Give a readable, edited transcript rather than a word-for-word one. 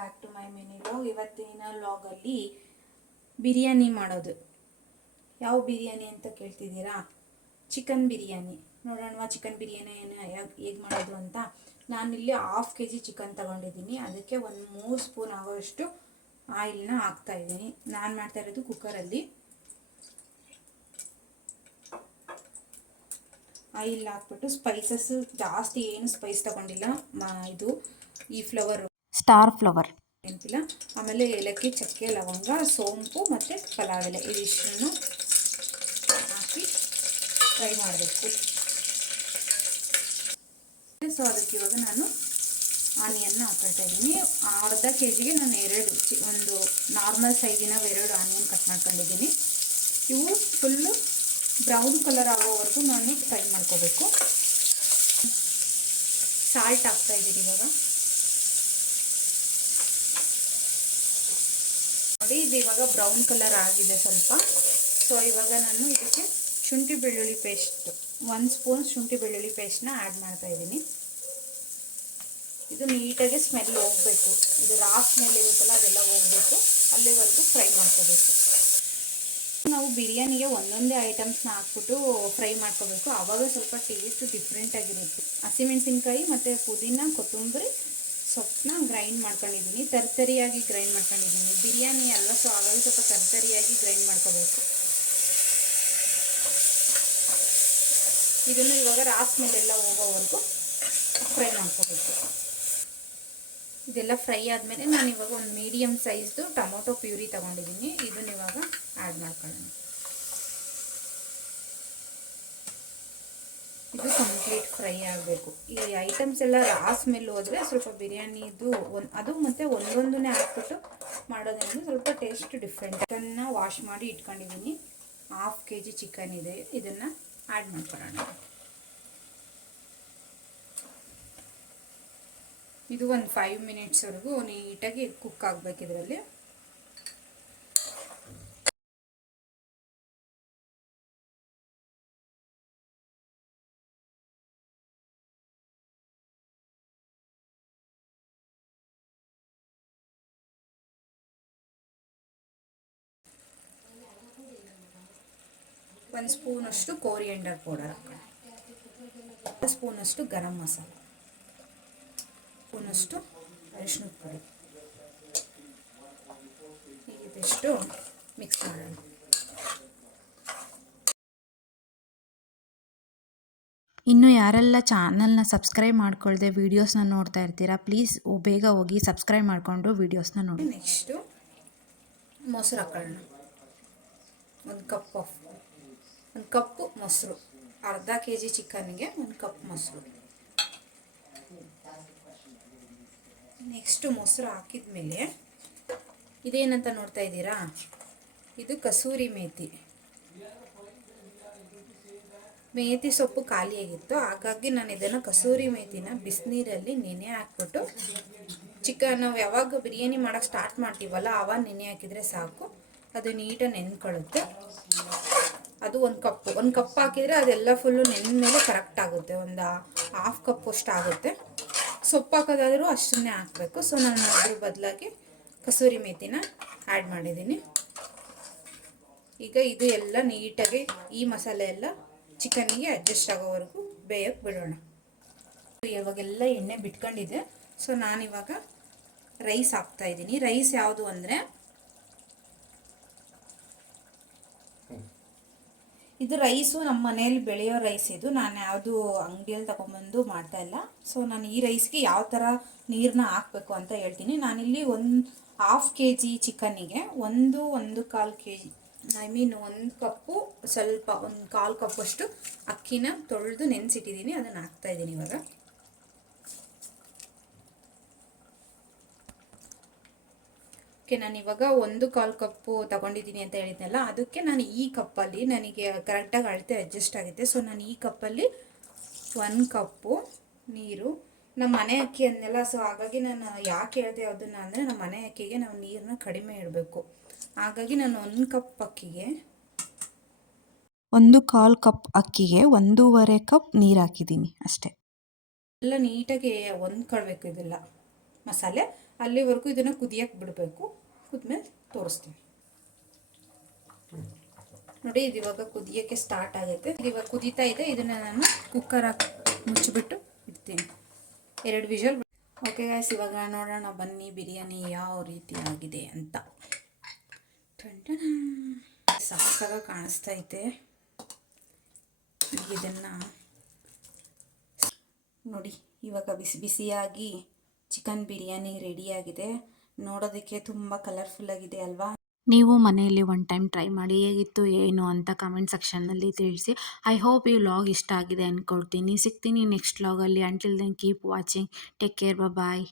Back to my mini vlog. ಇವತ್ತಿನ ವ್ಲಾಗಲ್ಲಿ ಬಿರಿಯಾನಿ ಮಾಡೋದು. ಯಾವ ಬಿರಿಯಾನಿ ಅಂತ ಕೇಳ್ತಿದ್ದೀರಾ? ಚಿಕನ್ ಬಿರಿಯಾನಿ. ನೋಡೋಣ ಚಿಕನ್ ಬಿರಿಯಾನಿ ಹೇಗೆ ಮಾಡೋದು ಅಂತ. ನಾನಿಲ್ಲಿ 1/2 kg ಚಿಕನ್ ತಗೊಂಡಿದ್ದೀನಿ. ಅದಕ್ಕೆ ಒಂದು 3 ಸ್ಪೂನ್ ಆಗೋಷ್ಟು ಆಯಿಲ್ನ ಹಾಕ್ತಾಯಿದ್ದೀನಿ. ನಾನು ಮಾಡ್ತಾ ಇರೋದು ಕುಕ್ಕರಲ್ಲಿ. ಆಯಿಲ್ ಹಾಕ್ಬಿಟ್ಟು ಸ್ಪೈಸಸ್ ಜಾಸ್ತಿ ಏನು ಸ್ಪೈಸ್ ತಗೊಂಡಿಲ್ಲ. ಇದು ಈ ಫ್ಲವರ್ ಸ್ಟಾರ್ ಫ್ಲವರ್ ನೆನಪಿಲ್ಲ. ಆಮೇಲೆ ಏಲಕ್ಕಿ, ಚಕ್ಕೆ, ಲವಂಗ, ಸೋಂಪು ಮತ್ತು ಪಲಾವ್ ಎಲೆ ಇದಿಷ್ಟನ್ನು ಹಾಕಿ ಫ್ರೈ ಮಾಡಬೇಕು. ಸೊ ಅದಕ್ಕೆ ಇವಾಗ ನಾನು ಆನಿಯನ್ನ ಹಾಕ್ತಾ ಇದ್ದೀನಿ. ಅರ್ಧ kgಗೆ ನಾನು ಒಂದು ನಾರ್ಮಲ್ ಸೈಜಿನ 2 ಆನಿಯನ್ ಕಟ್ ಮಾಡ್ಕೊಂಡಿದ್ದೀನಿ. ಇವು ಫುಲ್ಲು ಬ್ರೌನ್ ಕಲರ್ ಆಗೋವರೆಗೂ ನಾನು ಫ್ರೈ ಮಾಡ್ಕೋಬೇಕು. ಸಾಲ್ಟ್ ಹಾಕ್ತಾ ಇದ್ದೀನಿ ಇವಾಗ. ನೋಡಿ, ಇದು ಇವಾಗ ಬ್ರೌನ್ ಕಲರ್ ಆಗಿದೆ ಸ್ವಲ್ಪ. ಸೊ ಇವಾಗ ನಾನು ಇದಕ್ಕೆ ಶುಂಠಿ ಬೆಳ್ಳುಳ್ಳಿ ಪೇಸ್ಟ್ 1 ಸ್ಪೂನ್ ಶುಂಠಿ ಬೆಳ್ಳುಳ್ಳಿ ಪೇಸ್ಟ್ನ ಆ್ಯಡ್ ಮಾಡ್ತಾ ಇದ್ದೀನಿ. ಇದು ನೀಟಾಗಿ ಸ್ಮೆಲ್ ಹೋಗಬೇಕು. ಇದು ರಾ ಸ್ಮೆಲ್ ಇರುತ್ತಲ್ಲ ಅದೆಲ್ಲ ಹೋಗಬೇಕು. ಅಲ್ಲಿವರೆಗೂ ಫ್ರೈ ಮಾಡ್ಕೋಬೇಕು. ನಾವು ಬಿರಿಯಾನಿಗೆ ಒಂದೊಂದೇ ಐಟಮ್ಸ್ನ ಹಾಕ್ಬಿಟ್ಟು ಫ್ರೈ ಮಾಡ್ಕೋಬೇಕು. ಆವಾಗ ಸ್ವಲ್ಪ ಟೇಸ್ಟ್ ಡಿಫ್ರೆಂಟಾಗಿರುತ್ತೆ. ಹಸಿಮೆಣಸಿನ್ಕಾಯಿ ಮತ್ತು ಪುದೀನ, ಕೊತ್ತಂಬರಿ ಸೊಪ್ಪನ್ನ ಗ್ರೈಂಡ್ ಮಾಡ್ಕೊಂಡಿದ್ದೀನಿ. ತರ್ತರಿಯಾಗಿ ಗ್ರೈಂಡ್ ಮಾಡ್ಕೊಂಡಿದ್ದೀನಿ. ಬಿರಿಯಾನಿ ಅಲ್ವಾ, ಸೊ ಹಾಗಾಗಿ ಸ್ವಲ್ಪ ತರ್ತರಿಯಾಗಿ ಗ್ರೈಂಡ್ ಮಾಡ್ಕೋಬೇಕು. ಇದನ್ನು ಇವಾಗ ರಾ ಸ್ಮೆಲ್ ಎಲ್ಲ ಹೋಗೋವರೆಗೂ ಫ್ರೈ ಮಾಡ್ಕೋಬೇಕು. ಇದೆಲ್ಲ ಫ್ರೈ ಆದಮೇಲೆ ನಾನು ಇವಾಗ ಒಂದು ಮೀಡಿಯಮ್ ಸೈಜ್ದು ಟೊಮೊಟೊ ಪ್ಯೂರಿ ತೊಗೊಂಡಿದ್ದೀನಿ. ಇದನ್ನು ಇವಾಗ ಆ್ಯಡ್ ಮಾಡ್ಕೊಳ್ಳೋಣ. ಇದು ಕಂಪ್ಲೀಟ್ ಫ್ರೈ ಆಗಬೇಕು. ಈ ಐಟಮ್ಸ್ ಎಲ್ಲ ರಾ ಸ್ಮೆಲ್ ಹೋದರೆ ಸ್ವಲ್ಪ ಬಿರಿಯಾನಿದು ಅದು ಮತ್ತು ಒಂದೊಂದನ್ನೇ ಹಾಕ್ಬಿಟ್ಟು ಮಾಡೋದ್ರಿಂದ ಸ್ವಲ್ಪ ಟೇಸ್ಟ್ ಡಿಫ್ರೆಂಟ್. ಚಿಕನ್ನ ವಾಶ್ ಮಾಡಿ ಇಟ್ಕೊಂಡಿದ್ದೀನಿ. 1/2 kg ಚಿಕನ್ ಇದೆ. ಇದನ್ನು ಆ್ಯಡ್ ಮಾಡ್ಕೊಳ್ಳೋಣ. ಇದು ಒಂದು 5 ಮಿನಿಟ್ಸ್ವರೆಗೂ ನೀಟಾಗಿ ಕುಕ್ ಆಗಬೇಕು. ಇದರಲ್ಲಿ ಒಂದು ಸ್ಪೂನಷ್ಟು ಕೋರಿಯಂಡರ್ ಪೌಡರ್ ಹಾಕೋಣ. 1 ಸ್ಪೂನಷ್ಟು ಗರಂ ಮಸಾಲ, ಸ್ಪೂನಷ್ಟು ಅರಿಶಿಣದ ಪುಡಿ. ಇದಿಷ್ಟು ಮಿಕ್ಸ್ ಮಾಡೋಣ. ಇನ್ನು ಯಾರೆಲ್ಲ ಚಾನಲ್ನ ಸಬ್ಸ್ಕ್ರೈಬ್ ಮಾಡ್ಕೊಳ್ದೆ ವೀಡಿಯೋಸ್ನ ನೋಡ್ತಾ ಇರ್ತೀರಾ, ಪ್ಲೀಸ್ ಬೇಗ ಹೋಗಿ ಸಬ್ಸ್ಕ್ರೈಬ್ ಮಾಡಿಕೊಂಡು ವೀಡಿಯೋಸ್ನ ನೋಡಿ. ನೆಕ್ಸ್ಟು ಮೊಸರು ಹಾಕೊಳ್ಳೋಣ. ಒಂದು ಕಪ್ಪು ಮೊಸರು. ಅರ್ಧ kg ಚಿಕನ್ಗೆ 1 ಕಪ್ ಮೊಸರು. ನೆಕ್ಸ್ಟು ಮೊಸರು ಹಾಕಿದ ಮೇಲೆ ಇದೇನಂತ ನೋಡ್ತಾ ಇದ್ದೀರಾ? ಇದು ಕಸೂರಿ ಮೇಥಿ ಸೊಪ್ಪು ಖಾಲಿಯಾಗಿತ್ತು. ಹಾಗಾಗಿ ನಾನು ಇದನ್ನು ಕಸೂರಿ ಮೇಥಿನ ಬಿಸಿನೀರಲ್ಲಿ ನೆನೆ ಹಾಕ್ಬಿಟ್ಟು ನಾವು ಯಾವಾಗ ಬಿರಿಯಾನಿ ಮಾಡೋಕ್ಕೆ ಸ್ಟಾರ್ಟ್ ಮಾಡ್ತೀವಲ್ಲ ಆವಾಗ ನೆನೆ ಹಾಕಿದರೆ ಸಾಕು. ಅದು ನೀಟಾಗಿ ನೆನ್ಕೊಳ್ಳುತ್ತೆ. ಅದು 1 ಕಪ್ ಹಾಕಿದರೆ ಅದೆಲ್ಲ ಫುಲ್ಲು ನೆನೆದ ಮೇಲೆ ಕರೆಕ್ಟ್ ಆಗುತ್ತೆ. ಒಂದು 1/2 ಕಪ್ ಅಷ್ಟು ಆಗುತ್ತೆ. ಸೊಪ್ಪು ಹಾಕೋದಾದರೂ ಅಷ್ಟನ್ನೇ ಹಾಕಬೇಕು. ಸೊ ನಾನು ಅದ್ರ ಬದಲಾಗಿ ಕಸೂರಿ ಮೇಥಿನ ಆ್ಯಡ್ ಮಾಡಿದ್ದೀನಿ. ಈಗ ಇದು ಎಲ್ಲ ನೀಟಾಗಿ ಈ ಮಸಾಲೆ ಎಲ್ಲ ಚಿಕನ್ನಿಗೆ ಅಡ್ಜಸ್ಟ್ ಆಗೋವರೆಗೂ ಬೇಯಕ್ಕೆ ಬಿಡೋಣ. ಇವಾಗೆಲ್ಲ ಎಣ್ಣೆ ಬಿಟ್ಕೊಂಡಿದೆ. ಸೊ ನಾನಿವಾಗ ರೈಸ್ ಹಾಕ್ತಾಯಿದ್ದೀನಿ. ರೈಸ್ ಯಾವುದು ಅಂದರೆ ಇದು ರೈಸು ನಮ್ಮ ಮನೆಯಲ್ಲಿ ಬೆಳೆಯೋ ರೈಸ್. ಇದು ನಾನು ಯಾವುದು ಅಂಗಡಿಯಲ್ಲಿ ತಗೊಂಬಂದು ಮಾಡ್ತಾಯಿಲ್ಲ. ಸೊ ನಾನು ಈ ರೈಸ್ಗೆ ಯಾವ ಥರ ನೀರನ್ನ ಹಾಕಬೇಕು ಅಂತ ಹೇಳ್ತೀನಿ. ನಾನಿಲ್ಲಿ 1/2 kg ಚಿಕನ್ನಿಗೆ 1-1.25 kg ಒಂದು ಕಪ್ಪು ಸ್ವಲ್ಪ 1/4 ಕಪ್ಪಷ್ಟು ಅಕ್ಕಿನ ತೊಳೆದು ನೆನೆಸಿಟ್ಟಿದ್ದೀನಿ. ಅದನ್ನು ಹಾಕ್ತಾಯಿದ್ದೀನಿ ಇವಾಗ. ನಾನಿವಾಗ 1/4 ಕಪ್ಪು ತಗೊಂಡಿದ್ದೀನಿ ಅಂತ ಹೇಳಿದ್ನಲ್ಲ, ಅದಕ್ಕೆ ನಾನು ಈ ಕಪ್ಪಲ್ಲಿ ನನಗೆ ಕರೆಕ್ಟಾಗಿ ಅಳತೆ ಅಡ್ಜಸ್ಟ್ ಆಗುತ್ತೆ. ಸೊ ನಾನು ಈ ಕಪ್ಪಲ್ಲಿ 1 ಕಪ್ಪು ನೀರು. ನಮ್ಮ ಮನೆ ಅಕ್ಕಿ ಅಂದೆಲ್ಲ, ಸೊ ಹಾಗಾಗಿ ನಾನು ಯಾಕೆ ಹೇಳಿದೆ ಅದನ್ನು ಅಂದರೆ ನಮ್ಮ ಮನೆ ಅಕ್ಕಿಗೆ ನಾವು ನೀರನ್ನ ಕಡಿಮೆ ಇಡಬೇಕು. ಹಾಗಾಗಿ ನಾನು 1 ಕಪ್ ಅಕ್ಕಿಗೆ 1/4 ಕಪ್ ಅಕ್ಕಿಗೆ 1.5 ಕಪ್ ನೀರು ಹಾಕಿದ್ದೀನಿ ಅಷ್ಟೇ. ಎಲ್ಲ ನೀಟಾಗಿ ಹೊಂದ್ಕೊಳ್ಬೇಕು ಇದೆಲ್ಲ ಮಸಾಲೆ. ಅಲ್ಲಿವರೆಗೂ ಇದನ್ನು ಕುದಿಯಕ್ಕೆ ಬಿಡಬೇಕು. ಕುದ್ಮೇಲೆ ತೋರಿಸ್ತೀನಿ. ನೋಡಿ ಇದು ಇವಾಗ ಕುದಿಯೋಕ್ಕೆ ಸ್ಟಾರ್ಟ್ ಆಗೈತೆ. ಇವಾಗ ಕುದೀತಾ ಇದೆ. ಇದನ್ನು ನಾನು ಕುಕ್ಕರ್ ಹಾಕಿ ಮುಚ್ಚಿಬಿಟ್ಟು ಇಡ್ತೀನಿ. 2 ವಿಷಲ್. ಓಕೆ ಗಾಯ್ಸ್, ಇವಾಗ ನೋಡೋಣ ಬನ್ನಿ ಬಿರಿಯಾನಿ ಯಾವ ರೀತಿ ಆಗಿದೆ ಅಂತ. ಸಕ್ಕತ್ತಾಗಿ ಕಾಣಿಸ್ತಾ ಐತೆ. ಇದನ್ನು ನೋಡಿ, ಇವಾಗ ಬಿಸಿ ಬಿಸಿಯಾಗಿ ಚಿಕನ್ ಬಿರಿಯಾನಿ ರೆಡಿಯಾಗಿದೆ. ನೋಡೋದಕ್ಕೆ ತುಂಬ ಕಲರ್ಫುಲ್ಲಾಗಿದೆ ಅಲ್ವಾ? ನೀವು ಮನೆಯಲ್ಲಿ ಒನ್ ಟೈಮ್ ಟ್ರೈ ಮಾಡಿ ಹೇಗಿತ್ತು ಏನು ಅಂತ ಕಮೆಂಟ್ ಸೆಕ್ಷನ್ನಲ್ಲಿ ತಿಳಿಸಿ. ಐ ಹೋಪ್ ಈ ವ್ಲಾಗ್ ಇಷ್ಟ ಆಗಿದೆ ಅಂದ್ಕೊಳ್ತೀನಿ. ಸಿಗ್ತೀನಿ ನೆಕ್ಸ್ಟ್ ವ್ಲಾಗಲ್ಲಿ. Until then keep watching. Take care. ಬಾಯ್.